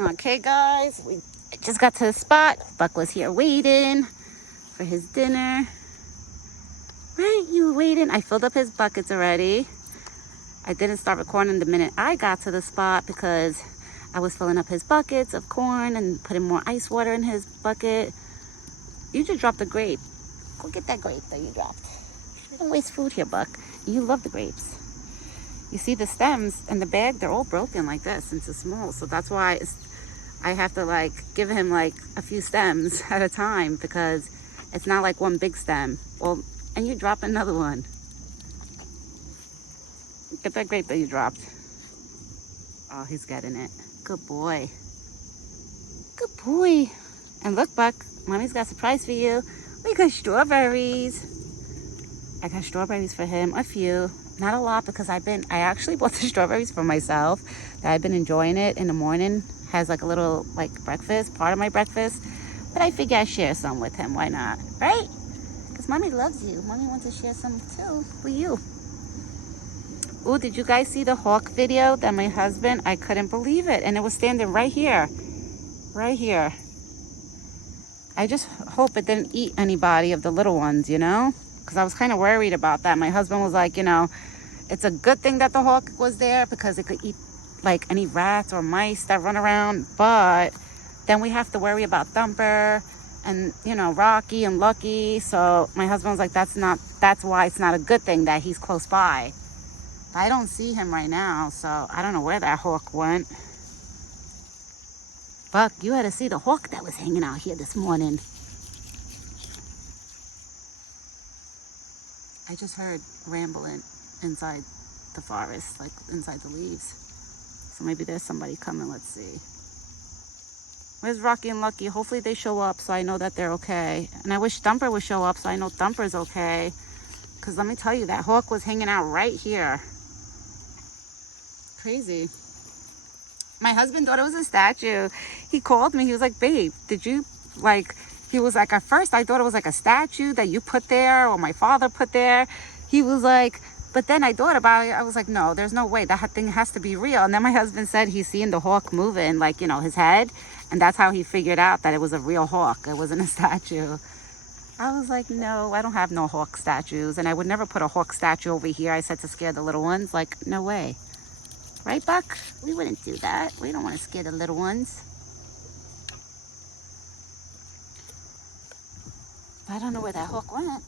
Okay, guys, we just got to the spot. Buck was here waiting for his dinner. Right, you were waiting. I filled up his buckets already. I didn't start recording the minute I got to the spot because I was filling up his buckets of corn and putting more ice water in his bucket. You just dropped a grape. Go get that grape that you dropped. Don't waste food here, Buck. You love the grapes. You see the stems in the bag, they're all broken like this since it's small. So that's why I have to like give him like a few stems at a time because it's not like one big stem. Well, and you drop another one. Get that grape that you dropped. Oh, he's getting it. Good boy. Good boy. And look, Buck, Mommy's got a surprise for you. We got strawberries. I got strawberries for him, a few. Not a lot because I actually bought the strawberries for myself. I've been enjoying it in the morning. Has like a little like breakfast, part of my breakfast. But I figure I share some with him. Why not? Right? Because Mommy loves you. Mommy wants to share some too with you. Oh, did you guys see the hawk video that my husband, I couldn't believe it. And it was standing right here. Right here. I just hope it didn't eat anybody of the little ones, you know? Because I was kind of worried about that. My husband was like, you know, it's a good thing that the hawk was there because it could eat like any rats or mice that run around. But then we have to worry about Thumper and, you know, Rocky and Lucky. So my husband was like, that's why it's not a good thing that he's close by. I don't see him right now, so I don't know where that hawk went. Buck, you had to see the hawk that was hanging out here this morning. I just heard rambling inside the forest, like inside the leaves. So maybe there's somebody coming. Let's see. Where's Rocky and Lucky? Hopefully they show up so I know that they're okay. And I wish Thumper would show up so I know Thumper's okay. Because let me tell you, that hawk was hanging out right here. Crazy. My husband thought it was a statue. He called me. He was like, babe, did you like... He was like, at first I thought it was like a statue that you put there or my father put there. He was like, but then I thought about it. I was like, no, there's no way. That thing has to be real. And then my husband said he's seeing the hawk moving, like, you know, his head. And that's how he figured out that it was a real hawk. It wasn't a statue. I was like, no, I don't have no hawk statues. And I would never put a hawk statue over here. I said to scare the little ones. Like, no way. Right, Buck? We wouldn't do that. We don't want to scare the little ones. I don't know where that hawk went.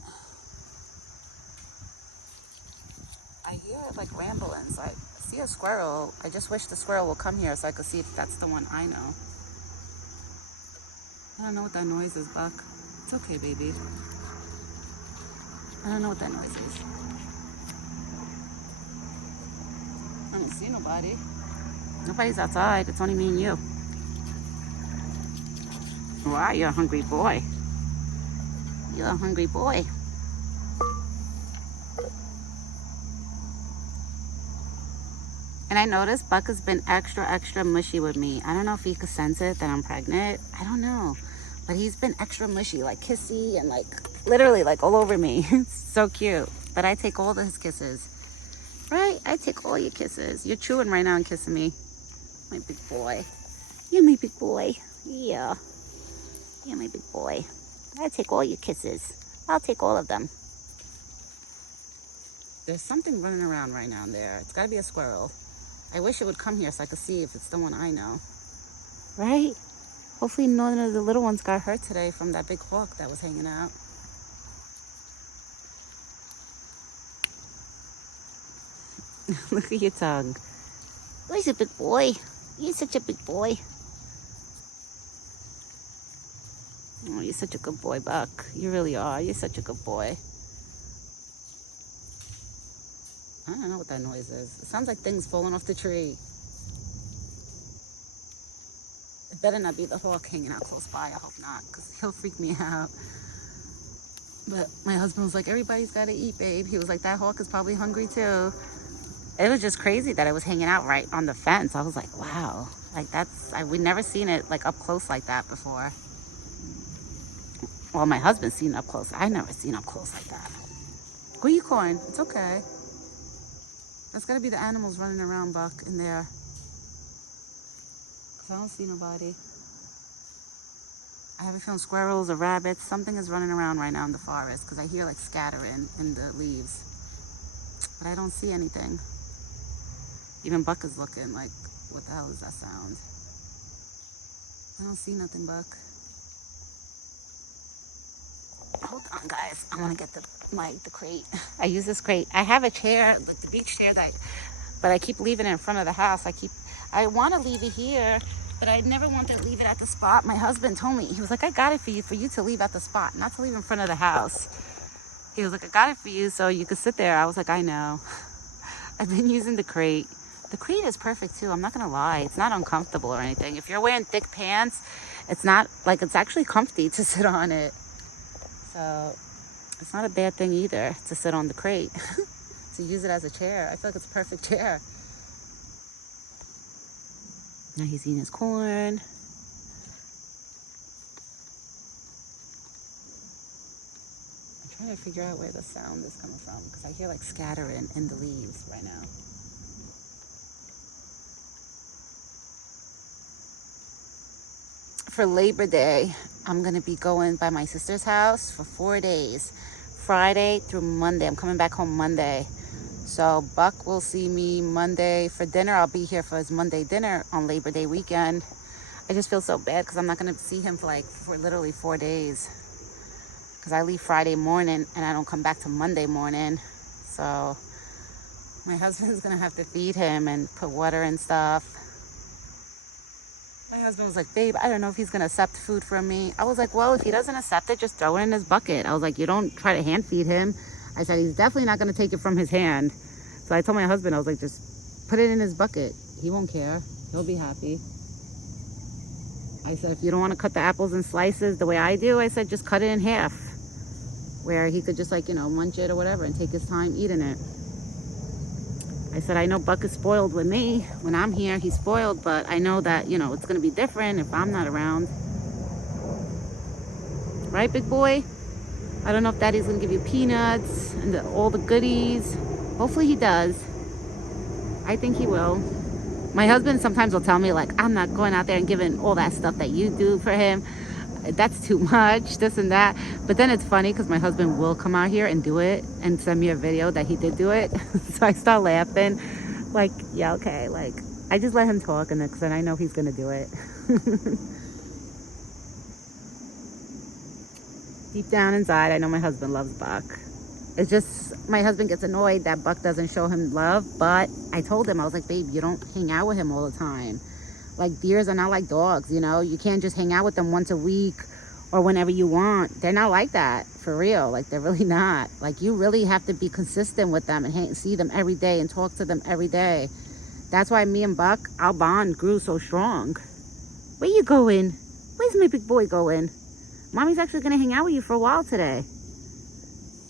I hear it like rambling, so I see a squirrel. I just wish the squirrel will come here so I could see if that's the one I know. I don't know what that noise is, Buck. It's okay, baby. I don't know what that noise is. I don't see nobody. Nobody's outside. It's only me and you. Wow, you're a hungry boy. You're a hungry boy. And I noticed Buck has been extra mushy with me. I don't know if he could sense it that I'm pregnant. I don't know. But he's been extra mushy, like kissy and like literally like all over me. It's so cute. But I take all of his kisses. Right? I take all your kisses. You're chewing right now and kissing me. My big boy. You're my big boy. Yeah. You're my big boy. I take all your kisses. I'll take all of them. There's something running around right now in there. It's got to be a squirrel. I wish it would come here so I could see if it's the one I know. Right? Hopefully none of the little ones got hurt today from that big hawk that was hanging out. Look at your tongue. Where's a big boy? You're such a big boy. Oh, you're such a good boy, Buck. You really are. You're such a good boy. I don't know what that noise is. It sounds like things falling off the tree. It better not be the hawk hanging out close by. I hope not, because he'll freak me out. But my husband was like, everybody's got to eat, babe. He was like, that hawk is probably hungry too. It was just crazy that it was hanging out right on the fence. I was like, wow. Like we'd never seen it like up close like that before. Well, my husband's seen it up close. I never seen up close like that. Go eat corn. It's okay. That's got to be the animals running around, Buck, in there. 'Cause I don't see nobody. I have a feeling squirrels or rabbits, something is running around right now in the forest because I hear like scattering in the leaves. But I don't see anything. Even Buck is looking like, what the hell is that sound? I don't see nothing, Buck. Hold on, guys. I want to get the crate. I use this crate. I have a chair, like the beach chair, but I keep leaving it in front of the house. I want to leave it here, but I never want to leave it at the spot. My husband told me, he was like, I got it for you to leave at the spot, not to leave in front of the house. He was like, I got it for you so you could sit there. I was like, I know. I've been using the crate. The crate is perfect too. I'm not gonna lie. It's not uncomfortable or anything. If you're wearing thick pants, it's not like, it's actually comfy to sit on it. So it's not a bad thing either to sit on the crate. To use it as a chair. I feel like it's a perfect chair. Now he's eating his corn. I'm trying to figure out where the sound is coming from because I hear like scattering in the leaves right now. For Labor Day, I'm going to be going by my sister's house for 4 days. Friday through Monday. I'm coming back home Monday. So Buck will see me Monday for dinner. I'll be here for his Monday dinner on Labor Day weekend. I just feel so bad because I'm not going to see him for literally 4 days. Because I leave Friday morning and I don't come back till Monday morning. So my husband's going to have to feed him and put water and stuff. My husband was like, babe, I don't know if he's going to accept food from me. I was like, well, if he doesn't accept it, just throw it in his bucket. I was like, you don't try to hand feed him. I said, he's definitely not going to take it from his hand. So I told my husband, I was like, just put it in his bucket. He won't care. He'll be happy. I said, if you don't want to cut the apples in slices the way I do, I said, just cut it in half. Where he could just munch it or whatever and take his time eating it. I said, I know Buck is spoiled with me. When I'm here, he's spoiled, but I know that, it's going to be different if I'm not around. Right, big boy? I don't know if Daddy's going to give you peanuts and all the goodies. Hopefully he does. I think he will. My husband sometimes will tell me, like, I'm not going out there and giving all that stuff that you do for him. That's too much, this and that. But then it's funny because my husband will come out here and do it and send me a video that he did do it. So I start laughing like, yeah, okay. Like, I just let him talk and then I know he's gonna do it. Deep down inside, I know my husband loves Buck. It's just my husband gets annoyed that Buck doesn't show him love. But I told him, I was like, babe, you don't hang out with him all the time. Like, deers are not like dogs, you can't just hang out with them once a week or whenever you want. They're not like that, for real. Like, they're really not. Like, you really have to be consistent with them and see them every day and talk to them every day. That's why me and Buck, our bond grew so strong. Where you going? Where's my big boy going? Mommy's actually going to hang out with you for a while today.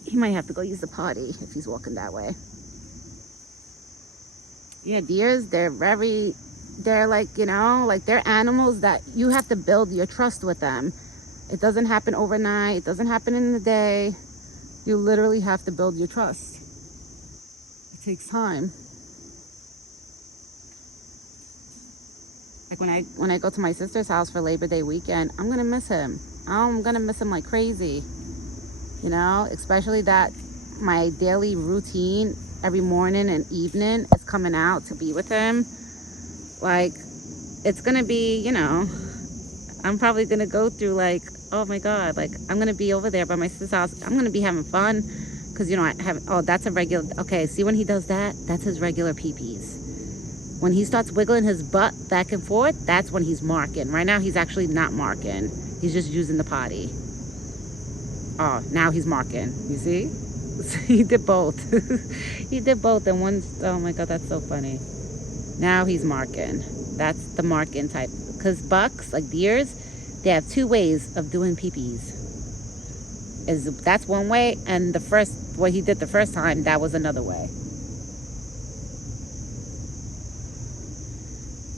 He might have to go use the potty if he's walking that way. Yeah, deers, they're like, they're animals that you have to build your trust with them. It doesn't happen overnight. It doesn't happen in a day. You literally have to build your trust. It takes time. Like when I go to my sister's house for Labor Day weekend, I'm going to miss him. I'm going to miss him like crazy. Especially that my daily routine every morning and evening is coming out to be with him. Like, it's gonna be, I'm probably gonna go through like, oh my God, like I'm gonna be over there by my sister's house. I'm gonna be having fun because, I have, that's a regular, okay, see when he does that, that's his regular pee-pees. When he starts wiggling his butt back and forth, that's when he's marking. Right now, he's actually not marking. He's just using the potty. Oh, now he's marking, you see? He did both. He did both and once, oh my God, that's so funny. Now he's marking. That's the marking type. Because bucks, like deers, they have two ways of doing pee-pees. That's one way, and what he did the first time, that was another way.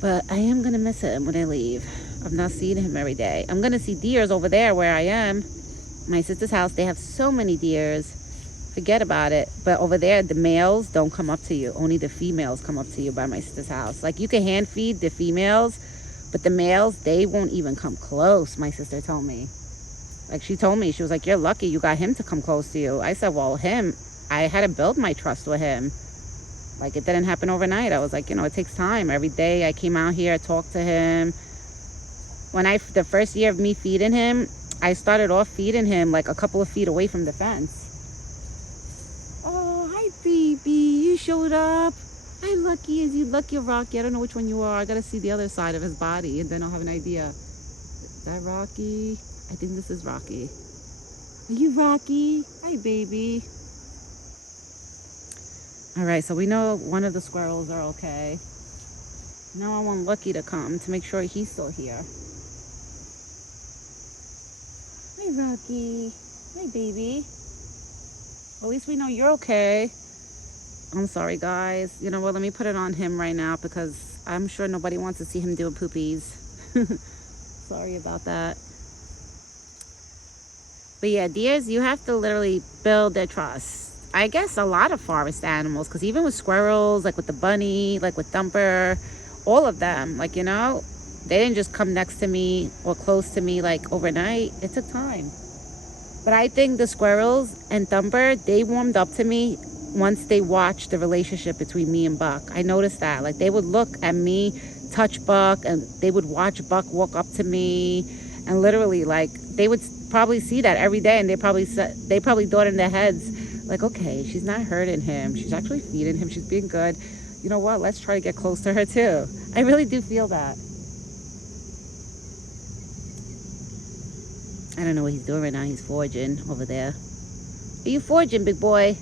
But I am going to miss him when I leave. I'm not seeing him every day. I'm going to see deers over there where I am. My sister's house, they have so many deers. Forget about it. But over there, the males don't come up to you. Only the females come up to you by my sister's house. Like, you can hand feed the females, But the males, they won't even come close, my sister told me. Like, she told me, she was like, you're lucky you got him to come close to you. I said, well, I had to build my trust with him. Like, it didn't happen overnight. I was like, it takes time. Every day I came out here, I talked to him. The first year of me feeding him, I started off feeding him like a couple of feet away from the fence. Oh, hi, baby. You showed up. Hi, Lucky. Is you Lucky or Rocky? I don't know which one you are. I got to see the other side of his body, and then I'll have an idea. Is that Rocky? I think this is Rocky. Are you Rocky? Hi, baby. All right, so we know one of the squirrels are okay. Now I want Lucky to come to make sure he's still here. Hi, Rocky. Hi, baby. At least we know you're okay. I'm sorry, guys. You know what? Let me put it on him right now because I'm sure nobody wants to see him doing poopies. Sorry about that. But yeah, deers, you have to literally build their trust. I guess a lot of forest animals, because even with squirrels, like with the bunny, like with Thumper, all of them, like, they didn't just come next to me or close to me like overnight. It took time. But I think the squirrels and Thumper, they warmed up to me once they watched the relationship between me and Buck. I noticed that. Like, they would look at me, touch Buck, and they would watch Buck walk up to me. And literally, like, they would probably see that every day, and they probably thought in their heads, like, okay, she's not hurting him. She's actually feeding him. She's being good. You know what? Let's try to get close to her, too. I really do feel that. I don't know what he's doing right now. He's foraging over there. Are you foraging, big boy?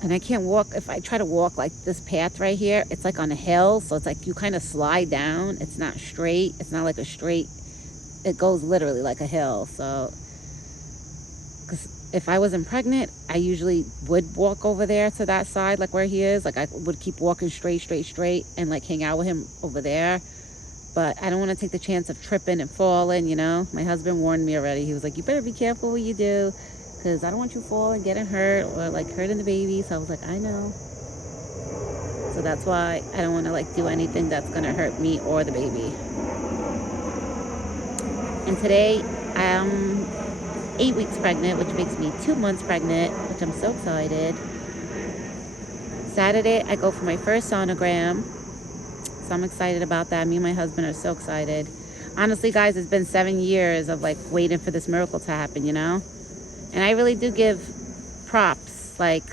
And I can't walk. If I try to walk like this path right here, it's like on a hill. So it's like you kind of slide down. It's not straight. It's not like a straight. It goes literally like a hill. So, because if I wasn't pregnant, I usually would walk over there to that side, like where he is. Like, I would keep walking straight, and like hang out with him over there. But I don't want to take the chance of tripping and falling, My husband warned me already. He was like, you better be careful what you do, because I don't want you falling, getting hurt, or like hurting the baby. So I was like, I know. So that's why I don't want to like do anything that's going to hurt me or the baby. And today I'm 8 weeks pregnant, which makes me 2 months pregnant, which I'm so excited. Saturday, I go for my first sonogram. So I'm excited about that. Me and my husband are so excited. Honestly, guys, it's been 7 years of like waiting for this miracle to happen, And I really do give props like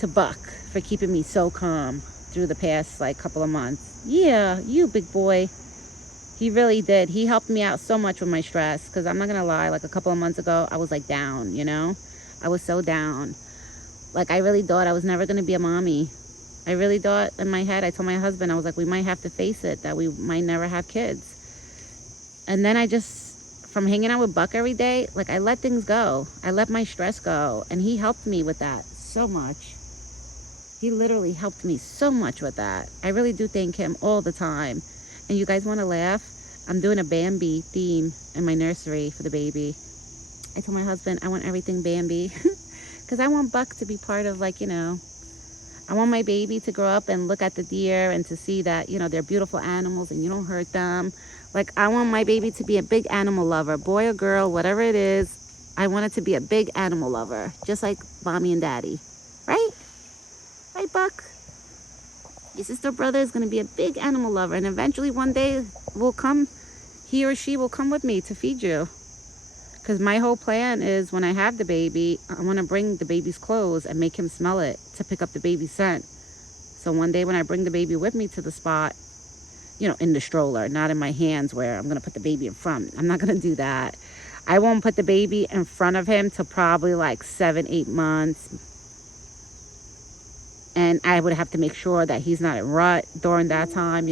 to Buck for keeping me so calm through the past like couple of months. Yeah, you big boy. He really did. He helped me out so much with my stress, because I'm not going to lie, like a couple of months ago, I was like down, I was so down. Like, I really thought I was never going to be a mommy. I really thought in my head, I told my husband, I was like, we might have to face it, that we might never have kids. And then I just, from hanging out with Buck every day, like, I let things go. I let my stress go. And he helped me with that so much. He literally helped me so much with that. I really do thank him all the time. And you guys want to laugh? I'm doing a Bambi theme in my nursery for the baby. I told my husband I want everything Bambi. Because I want Buck to be part of, like, I want my baby to grow up and look at the deer and to see that, they're beautiful animals and you don't hurt them. Like, I want my baby to be a big animal lover, boy or girl, whatever it is. I want it to be a big animal lover, just like mommy and daddy. Right? Right, Buck? Your sister brother is going to be a big animal lover, and eventually one day he or she will come with me to feed you. Because my whole plan is, when I have the baby, I want to bring the baby's clothes and make him smell it to pick up the baby's scent. So one day when I bring the baby with me to the spot, in the stroller, not in my hands where I'm going to put the baby in front. I'm not going to do that. I won't put the baby in front of him till probably like 7-8 months. And I would have to make sure that he's not in rut during that time,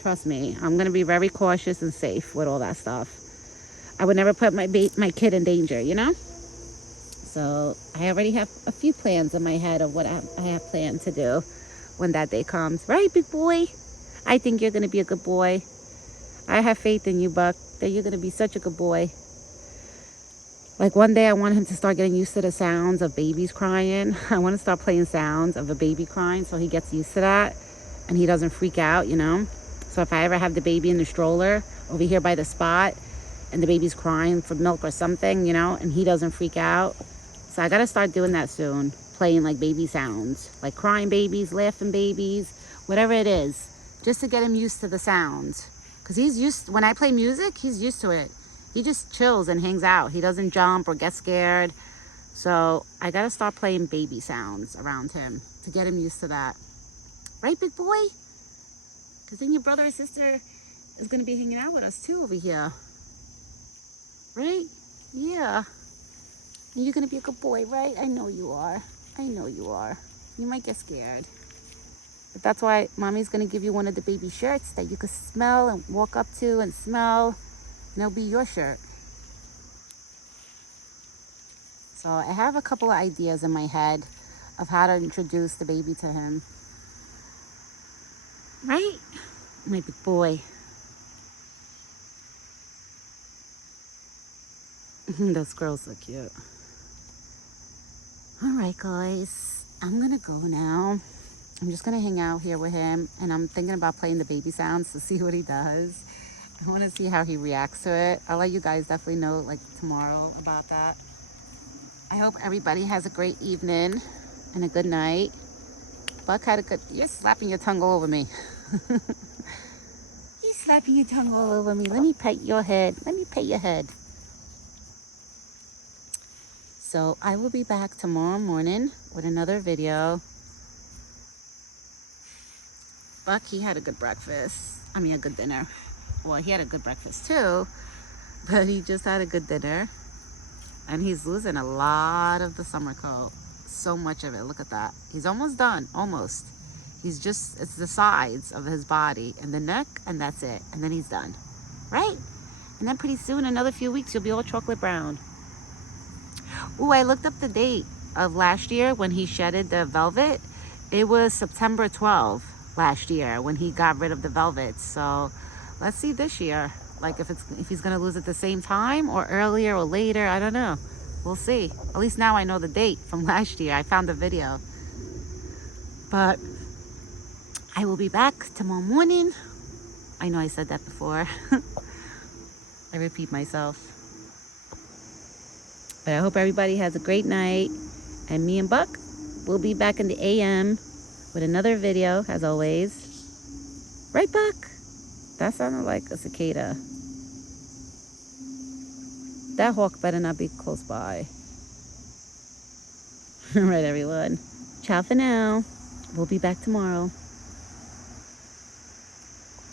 Trust me, I'm going to be very cautious and safe with all that stuff. I would never put my kid in danger, So I already have a few plans in my head of what I have planned to do when that day comes. Right, big boy? I think you're going to be a good boy. I have faith in you, Buck, that you're going to be such a good boy. Like, one day I want him to start getting used to the sounds of babies crying. I want to start playing sounds of a baby crying so he gets used to that and he doesn't freak out, So So if I ever have the baby in the stroller over here by the spot and the baby's crying for milk or something, you know, and he doesn't freak out. So I gotta start doing that soon. Playing like baby sounds, like crying babies, laughing babies, whatever it is, just to get him used to the sounds. Cause he's used, when I play music, he's used to it. He just chills and hangs out. He doesn't jump or get scared. So I gotta start playing baby sounds around him to get him used to that. Right, big boy? Cause then your brother or sister is gonna be hanging out with us too over here. Right? Yeah. And you're gonna be a good boy, right? I know you are. I know you are. You might get scared. But that's why mommy's gonna give you one of the baby shirts that you could smell and walk up to and smell. And it'll be your shirt. So I have a couple of ideas in my head of how to introduce the baby to him. Right? My big boy. Those squirrels are cute. All right, guys. I'm gonna go now. I'm just gonna hang out here with him, and I'm thinking about playing the baby sounds to see what he does. I want to see how he reacts to it. I'll let you guys definitely know like tomorrow about that. I hope everybody has a great evening and a good night. Buck had a good... You're slapping your tongue all over me. You're slapping your tongue all over me. Let me pet your head. Let me pet your head. So I will be back tomorrow morning with another video. Buck, he had a good breakfast. I mean, a good dinner. Well, he had a good breakfast too, but he just had a good dinner. And he's losing a lot of the summer coat. So much of it. Look at that. He's almost done. Almost. He's just, it's the sides of his body and the neck, and that's it. And then he's done. Right? And then pretty soon, another few weeks, you'll be all chocolate brown. Ooh, I looked up the date of last year when he shedded the velvet. It was September 12th last year when he got rid of the velvet. So let's see this year. Like if he's gonna lose at the same time or earlier or later, I don't know. We'll see. At least now I know the date from last year. I found the video. But I will be back tomorrow morning. I know I said that before. I repeat myself. But I hope everybody has a great night. And me and Buck will be back in the AM with another video, as always. Right, Buck? That sounded like a cicada. That hawk better not be close by. All right, everyone. Ciao for now. We'll be back tomorrow.